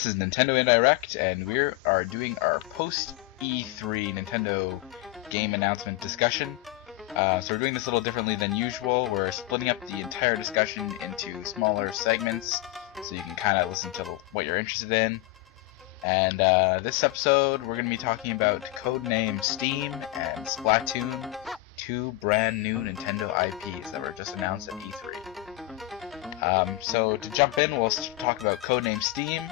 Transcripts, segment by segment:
This is Nintendo Indirect, and we are doing our post E3 Nintendo game announcement discussion. So we're doing this a little differently than usual. We're splitting up the entire discussion into smaller segments, so you can kind of listen to what you're interested in. And this episode, we're going to be talking about Codename S.T.E.A.M and Splatoon, two brand new Nintendo IPs that were just announced at E3. So to jump in, we'll talk about Codename S.T.E.A.M.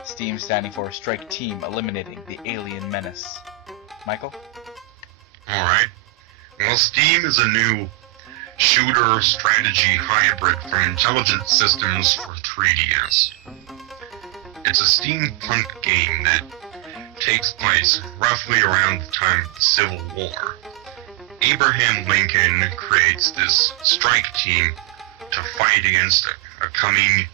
S.T.E.A.M standing for Strike Team Eliminating the Alien Menace. Michael? Alright. Well, S.T.E.A.M is a new shooter strategy hybrid from Intelligent Systems for 3DS. It's a steampunk game that takes place roughly around the time of the Civil War. Abraham Lincoln creates this strike team to fight against a coming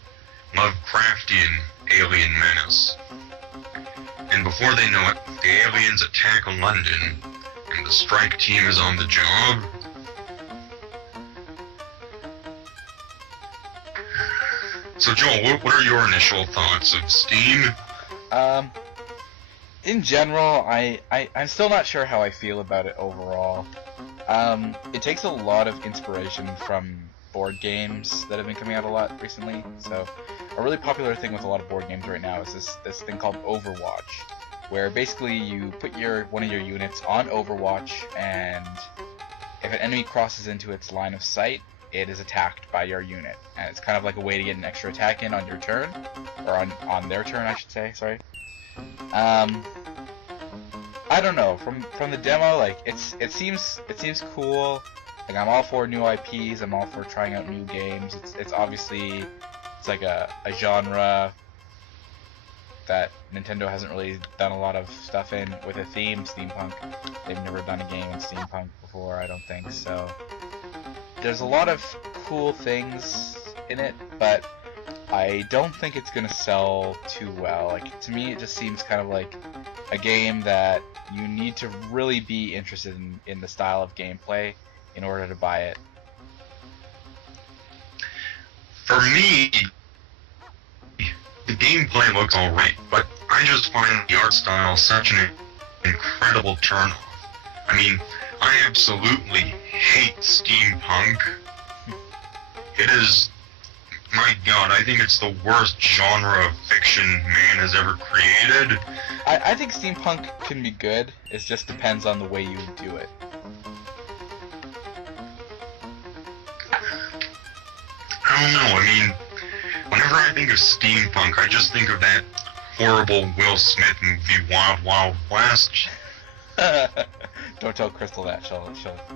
Lovecraftian alien menace. And before they know it, the aliens attack London, and the strike team is on the job. So Joel, what are your initial thoughts of S.T.E.A.M? In general, I'm still not sure how I feel about it overall. It takes a lot of inspiration from board games that have been coming out a lot recently. So a really popular thing with a lot of board games right now is this thing called Overwatch, where basically you put one of your units on Overwatch, and if an enemy crosses into its line of sight, it is attacked by your unit, and it's kind of like a way to get an extra attack in on your turn, or on their turn, I should say. Sorry. I don't know. From the demo, like it seems cool. Like, I'm all for new IPs. I'm all for trying out new games. It's obviously like a genre that Nintendo hasn't really done a lot of stuff in with a theme, steampunk. They've never done a game in steampunk before, I don't think. So there's a lot of cool things in it, but I don't think it's gonna sell too well. Like, to me, it just seems kind of like a game that you need to really be interested in the style of gameplay in order to buy it. For me, the gameplay looks alright, but I just find the art style such an incredible turnoff. I mean, I absolutely hate steampunk. It is, my god, I think it's the worst genre of fiction man has ever created. I think steampunk can be good. It just depends on the way you do it. I don't know, I mean, whenever I think of steampunk, I just think of that horrible Will Smith movie, Wild Wild West. Don't tell Crystal that. She'll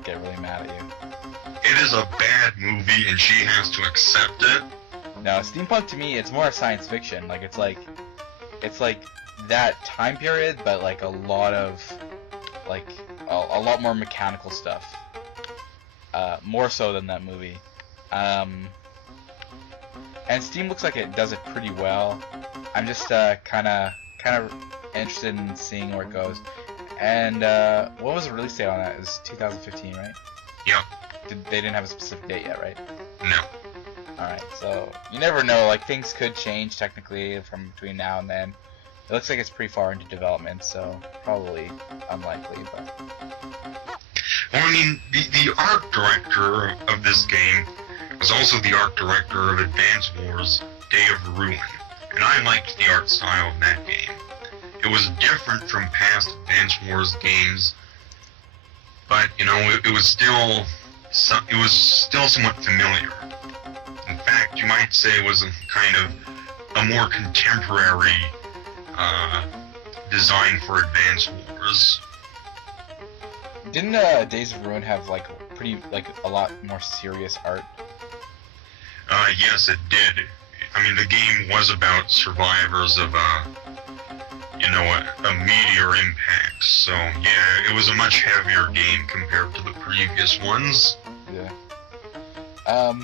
get really mad at you. It is a bad movie, and she has to accept it. No, steampunk to me, it's more science fiction. Like, it's like that time period, but like a lot of, like, a lot more mechanical stuff. More so than that movie. And Steam looks like it does it pretty well. I'm just kind of interested in seeing where it goes. And what was the release date on that? It was 2015, right? Yep. They didn't have a specific date yet, right? No. Alright, so you never know. Like, things could change technically from between now and then. It looks like it's pretty far into development, so probably unlikely. But Well, I mean, the art director of this game was also the art director of Advance Wars, Day of Ruin, and I liked the art style of that game. It was different from past Advance Wars games, but, you know, it was still somewhat familiar. In fact, you might say it was a kind of a more contemporary design for Advance Wars. didn't Days of Ruin have like a lot more serious art? Yes, it did. I mean, the game was about survivors of a meteor impact, so yeah, it was a much heavier game compared to the previous ones. Yeah. But,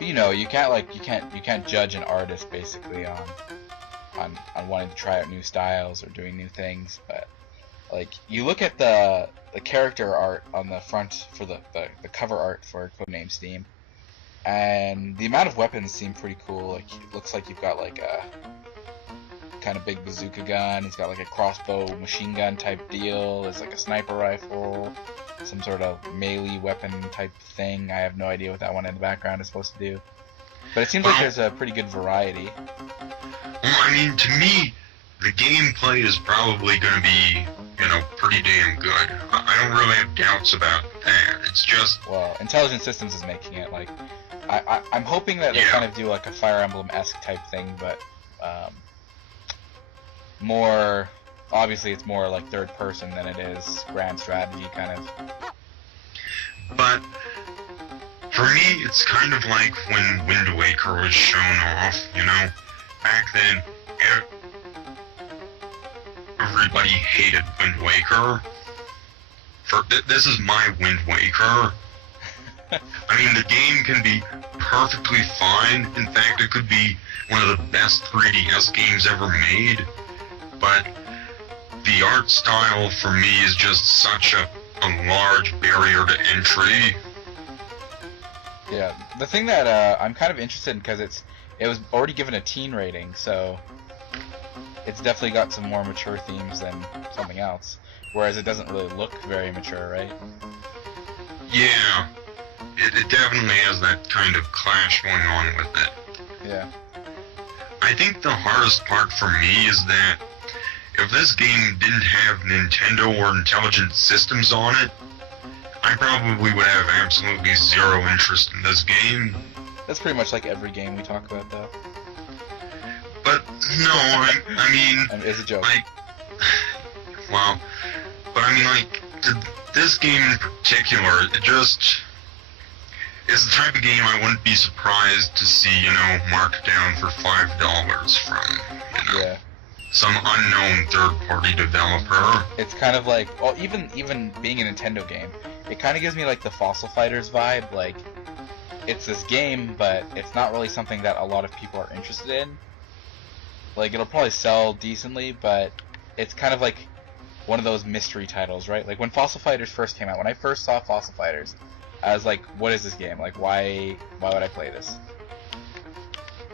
you know, you can't judge an artist basically on wanting to try out new styles or doing new things, but like, you look at the character art on the front for the cover art for Codename S.T.E.A.M, and the amount of weapons seem pretty cool. Like, it looks like you've got like kind of big bazooka gun. He's got like a crossbow machine gun type deal. There's like a sniper rifle, some sort of melee weapon type thing. I have no idea what that one in the background is supposed to do. But it seems like there's a pretty good variety. Well, I mean, to me, the gameplay is probably going to be, pretty damn good. I don't really have doubts about that. It's just... Well, Intelligent Systems is making it, like... I'm hoping that they kind of do like a Fire Emblem-esque type thing, but... more... Obviously, it's more like third person than it is grand strategy, kind of. But... For me, it's kind of like when Wind Waker was shown off, Back then, everybody hated Wind Waker. This is my Wind Waker. I mean, the game can be perfectly fine. In fact, it could be one of the best 3DS games ever made. But the art style, for me, is just such a large barrier to entry. Yeah, the thing that I'm kind of interested in, because it was already given a teen rating, so it's definitely got some more mature themes than something else. Whereas it doesn't really look very mature, right? Yeah, it definitely has that kind of clash going on with it. Yeah. I think the hardest part for me is that if this game didn't have Nintendo or Intelligent Systems on it, I probably would have absolutely zero interest in this game. That's pretty much like every game we talk about, though. But, no, I mean... It's a joke. Well, but I mean, this game in particular, it just... is the type of game I wouldn't be surprised to see, marked down for $5 from, Yeah. some unknown third-party developer. It's kind of like, well, even being a Nintendo game, it kind of gives me like the Fossil Fighters vibe. Like, it's this game, but it's not really something that a lot of people are interested in. Like, it'll probably sell decently, but it's kind of like one of those mystery titles, right? Like, when Fossil Fighters first came out, when I first saw Fossil Fighters, I was like, what is this game? Like, why would I play this?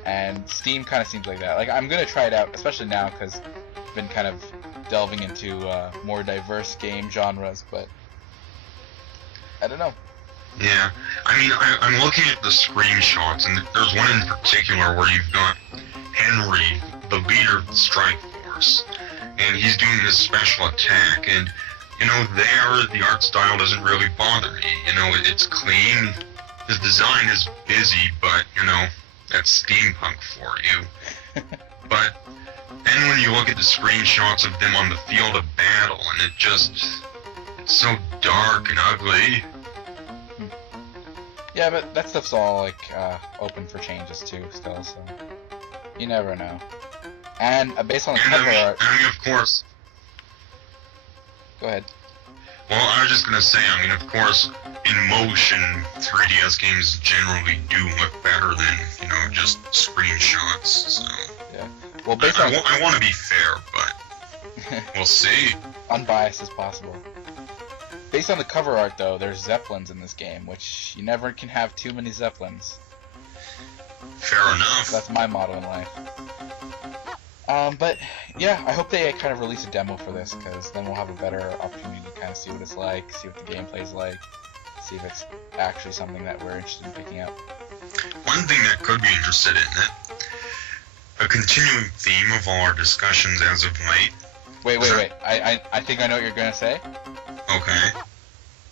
And S.T.E.A.M kind of seems like that. Like, I'm gonna try it out, especially now, because I've been kind of delving into more diverse game genres, but I don't know. Yeah, I mean, I'm looking at the screenshots, and there's one in particular where you've got Henry, the leader of the Strike Force, and he's doing his special attack, and, there, the art style doesn't really bother me. It's clean, his design is busy, but, that's steampunk for you. But then when you look at the screenshots of them on the field of battle, and it's so dark and ugly. Yeah, but that stuff's all, like, open for changes, too, still, so you never know. And based on the cover art... I mean, of course... Go ahead. Well, I was just gonna say, I mean, of course, in motion, 3DS games generally do look better than, just screenshots, so... Yeah. Well, based on... I want to be fair, but we'll see. Unbiased as possible. Based on the cover art, though, there's Zeppelins in this game, which you never can have too many Zeppelins. Fair enough. That's my motto in life. But, yeah, I hope they kind of release a demo for this, because then we'll have a better opportunity to kind of see what it's like, see what the gameplay's like, see if it's actually something that we're interested in picking up. One thing that could be interested in it, a continuing theme of all our discussions as of late. Wait. I think I know what you're gonna say. Okay.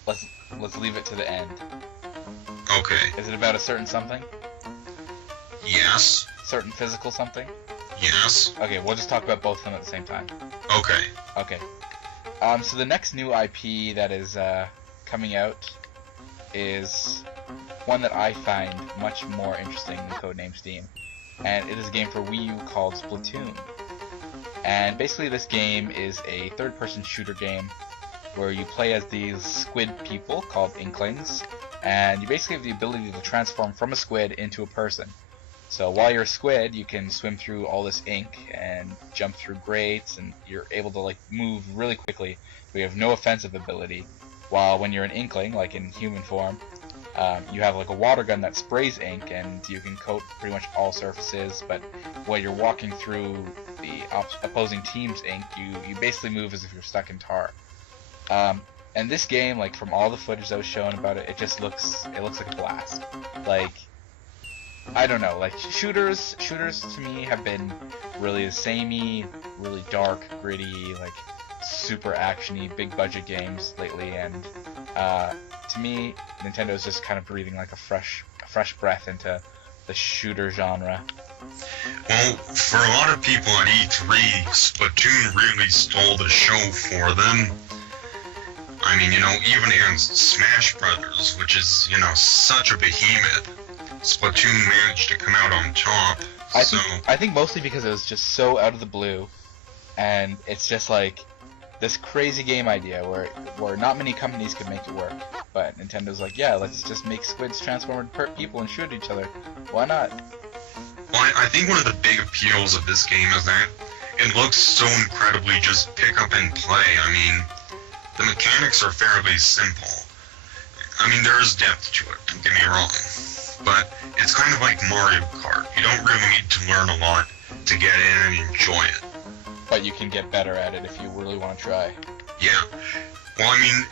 Let's leave it to the end. Okay. Is it about a certain something? Yes. Certain physical something? Yes. Okay, we'll just talk about both of them at the same time. Okay. Okay. So the next new IP that is coming out is one that I find much more interesting than Codename S.T.E.A.M. And it is a game for Wii U called Splatoon. And basically this game is a third-person shooter game where you play as these squid people called Inklings, and you basically have the ability to transform from a squid into a person. So while you're a squid, you can swim through all this ink and jump through grates, and you're able to like move really quickly, but you have no offensive ability. While when you're an Inkling, like in human form, you have like a water gun that sprays ink, and you can coat pretty much all surfaces, but while you're walking through the opposing team's ink, you basically move as if you're stuck in tar. And this game, like from all the footage that was shown about it, it looks like a blast. Like, I don't know, like shooters to me have been really the samey, really dark, gritty, like super actiony, big budget games lately, and to me, Nintendo's just kind of breathing like a fresh breath into the shooter genre. Well, for a lot of people at E3, Splatoon really stole the show for them. I mean, even against Smash Brothers, which is, such a behemoth, Splatoon managed to come out on top. I think mostly because it was just so out of the blue, and it's just like this crazy game idea where not many companies could make it work, but Nintendo's like, yeah, let's just make squids transform into people and shoot each other. Why not? Well, I think one of the big appeals of this game is that it looks so incredibly just pick up and play. I mean, the mechanics are fairly simple. I mean, there is depth to it, don't get me wrong, but it's kind of like Mario Kart. You don't really need to learn a lot to get in and enjoy it. But you can get better at it if you really want to try. Yeah. Well, I mean,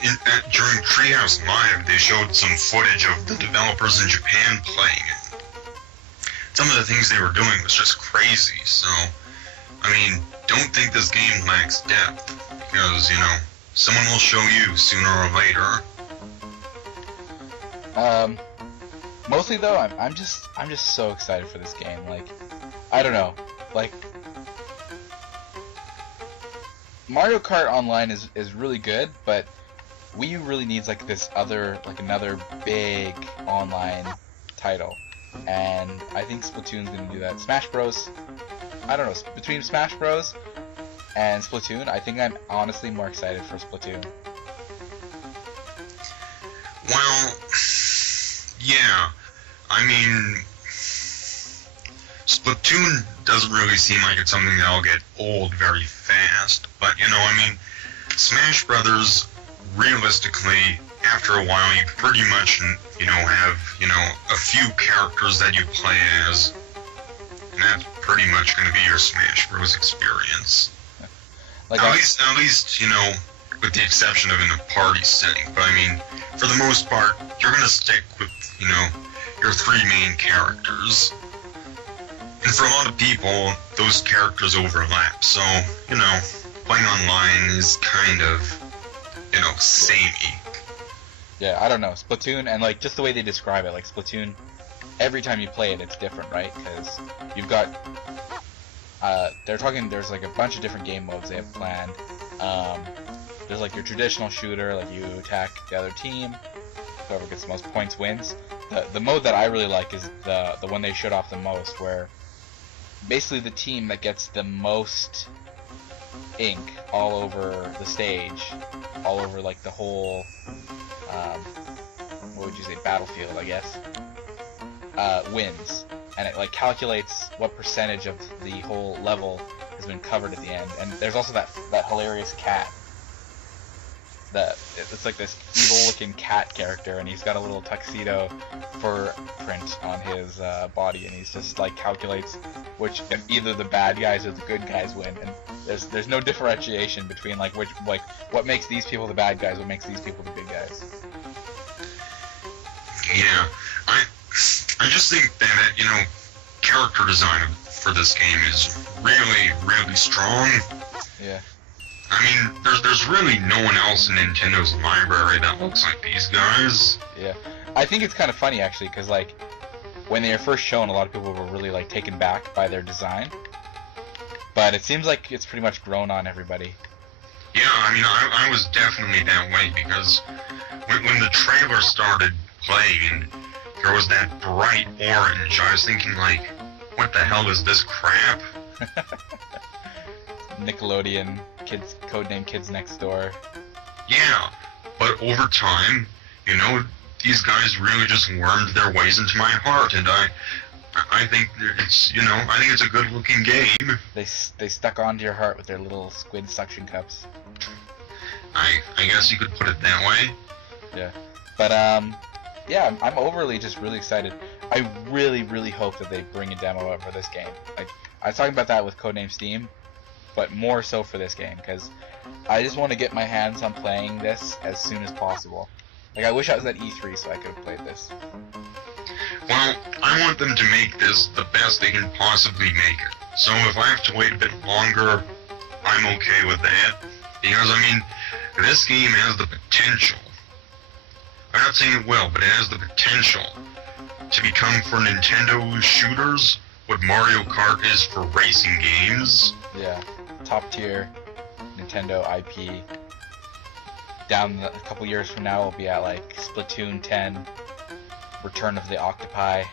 during Treehouse Live, they showed some footage of the developers in Japan playing it. Some of the things they were doing was just crazy, so, I mean, don't think this game lacks depth, because, someone will show you sooner or later. Mostly though, I'm just so excited for this game. Like, I don't know, like Mario Kart Online is really good, but Wii U really needs like another big online title, and I think Splatoon's gonna do that. Smash Bros. I don't know, between Smash Bros. And Splatoon, I think I'm honestly more excited for Splatoon. Well, yeah, I mean, Splatoon doesn't really seem like it's something that'll get old very fast, but, I mean, Smash Brothers, realistically, after a while, you pretty much, have, a few characters that you play as, and that's pretty much going to be your Smash Bros. Experience. Like at least, with the exception of in a party setting. But I mean, for the most part, you're gonna stick with, your three main characters. And for a lot of people, those characters overlap. So, playing online is kind of, samey. Yeah, I don't know. Splatoon, and like just the way they describe it, like Splatoon, every time you play it, it's different, right? Because you've got there's like a bunch of different game modes they have planned. There's like your traditional shooter, like you attack the other team, whoever gets the most points wins. The mode that I really like is the one they showed off the most, where basically the team that gets the most ink all over the stage, all over like the whole, what would you say, battlefield, I guess, wins. And it like calculates what percentage of the whole level has been covered at the end. And there's also that hilarious cat. It's like this evil-looking cat character, and he's got a little tuxedo fur print on his body, and he's just like calculates if either the bad guys or the good guys win. And there's no differentiation between like what makes these people the bad guys, what makes these people the good guys. Yeah, I just think that, character design for this game is really, really strong. Yeah. I mean, there's really no one else in Nintendo's library that looks like these guys. Yeah. I think it's kind of funny, actually, because, like, when they were first shown, a lot of people were really, like, taken back by their design. But it seems like it's pretty much grown on everybody. Yeah, I mean, I was definitely that way, because when the trailer started playing and there was that bright orange, I was thinking, like, what the hell is this crap? Nickelodeon, Codename Kids Next Door. Yeah, but over time, these guys really just wormed their ways into my heart, and I think it's, I think it's a good-looking game. They stuck onto your heart with their little squid suction cups. I guess you could put it that way. Yeah, but yeah, I'm overly just really excited. I really, really hope that they bring a demo out for this game. Like, I was talking about that with Codename S.T.E.A.M, but more so for this game, because I just want to get my hands on playing this as soon as possible. Like, I wish I was at E3 so I could have played this. Well, I want them to make this the best they can possibly make it. So if I have to wait a bit longer, I'm okay with that. Because, I mean, this game has the potential. I'm not saying it will, but it has the potential to become for Nintendo shooters what Mario Kart is for racing games. Yeah, top tier Nintendo IP. Down a couple years from now, we'll be at like Splatoon 10, Return of the Octopi.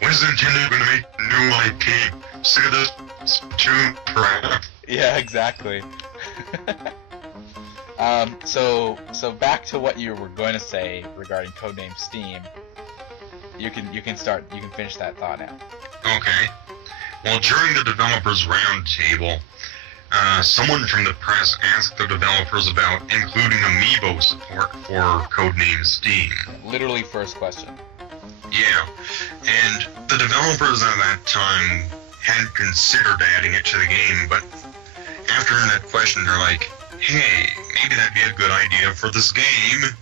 When's Nintendo gonna make new IP? Sick of this Splatoon crap. Yeah, exactly. So back to what you were going to say regarding Codename S.T.E.A.M. You can finish that thought now. Okay. Well, during the developers roundtable, someone from the press asked the developers about including amiibo support for Codename S.T.E.A.M. Literally first question. Yeah, and the developers at that time hadn't considered adding it to the game, but after that question, they're like, hey, maybe that'd be a good idea for this game.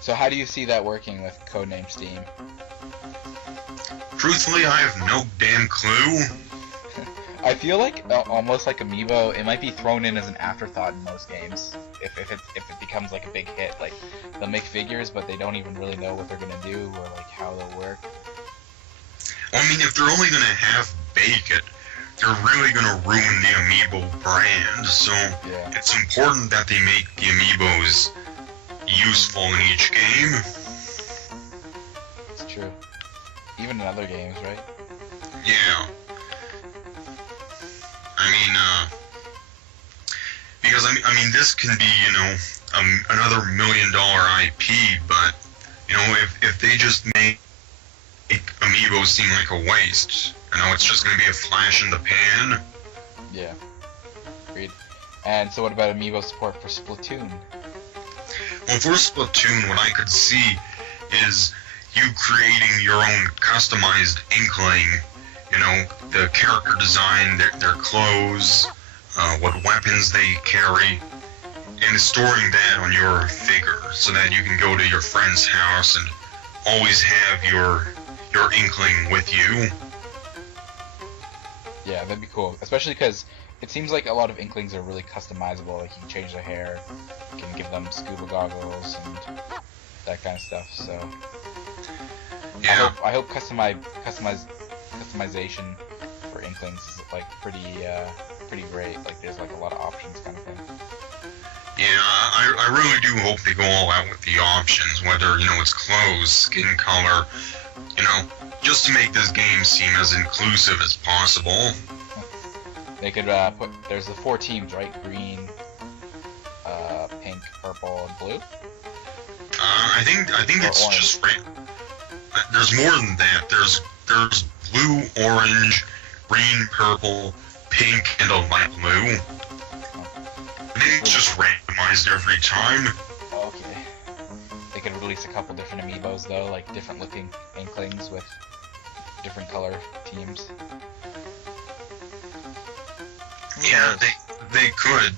So how do you see that working with Codename S.T.E.A.M? Truthfully, I have no damn clue. I feel like almost like Amiibo, it might be thrown in as an afterthought in most games. If it becomes like a big hit, like they'll make figures, but they don't even really know what they're gonna do or like how they'll work. Well, I mean, if they're only gonna half bake it, they're really gonna ruin the Amiibo brand. So Yeah. it's important that they make the Amiibos useful in each game. It's true. Even in other games, right? Yeah. I mean, because I mean, this can be, you know, another $1 million IP, but you know, if they just make Amiibo seem like a waste, you know, it's just gonna be a flash in the pan. Yeah. Agreed. And so what about Amiibo support for Splatoon? Well, for Splatoon, what I could see is you creating your own customized Inkling, you know, the character design, their clothes, what weapons they carry, and storing that on your figure so that you can go to your friend's house and always have your Inkling with you. Yeah, that'd be cool. Especially because it seems like a lot of Inklings are really customizable. Like you can change their hair, you can give them scuba goggles and that kind of stuff. So Yeah. I hope customization for Inklings is like pretty great. Like there's like a lot of options kind of thing. Yeah, I really do hope they go all out with the options, whether, you know, it's clothes, skin color, you know, just to make this game seem as inclusive as possible. They could there's the 4 teams, right? Green, pink, purple, and blue. I think it's orange. just there's more than that. There's blue, orange, green, purple, pink, and a light blue. I think it's just randomized every time. Okay. They could release a couple different amiibos though, like different looking Inklings with different color teams. Yeah, they could,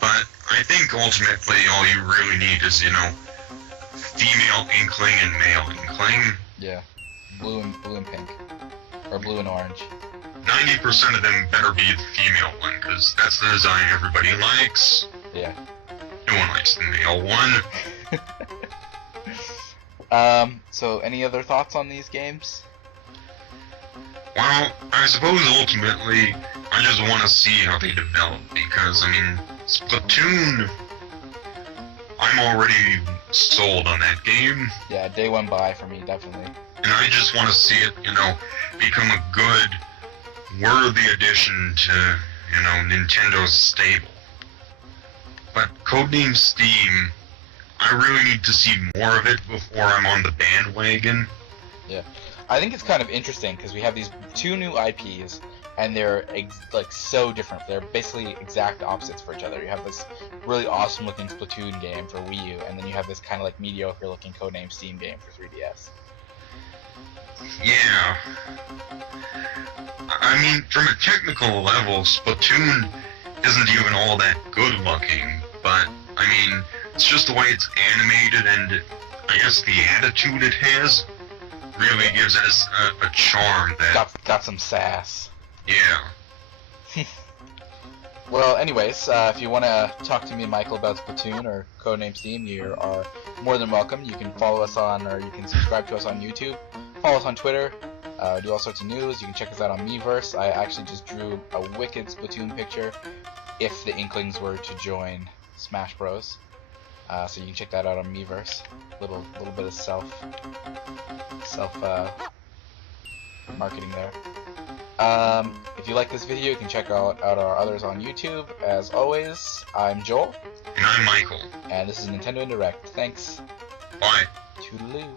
but I think ultimately all you really need is, you know, female Inkling and male Inkling. Yeah. Blue and pink. Or blue and orange. 90% of them better be the female one, because that's the design everybody likes. Yeah. No one likes the male one. So any other thoughts on these games? Well, I suppose ultimately, I just want to see how they develop, because, I mean, Splatoon, I'm already sold on that game. Yeah, day one buy for me, definitely. And I just want to see it, you know, become a good, worthy addition to, you know, Nintendo's stable. But Codename S.T.E.A.M, I really need to see more of it before I'm on the bandwagon. Yeah. I think it's kind of interesting because we have these 2 new IPs and they're like so different. They're basically exact opposites for each other. You have this really awesome looking Splatoon game for Wii U, and then you have this kind of like mediocre looking Codename S.T.E.A.M game for 3DS. Yeah. I mean, from a technical level, Splatoon isn't even all that good looking, but, I mean, it's just the way it's animated and I guess the attitude it has really gives it a charm that... Got some sass. Yeah. Well, anyways, if you want to talk to me and Michael about Splatoon or Codename S.T.E.A.M, you are more than welcome. You can follow us on, or you can subscribe to us on YouTube, follow us on Twitter, do all sorts of news. You can check us out on Miiverse. I actually just drew a wicked Splatoon picture if the Inklings were to join Smash Bros. So you can check that out on Miiverse. Little bit of self marketing there. If you like this video, you can check out our others on YouTube. As always, I'm Joel. And I'm Michael. And this is Nintendo Indirect. Thanks. Bye. Toodaloo.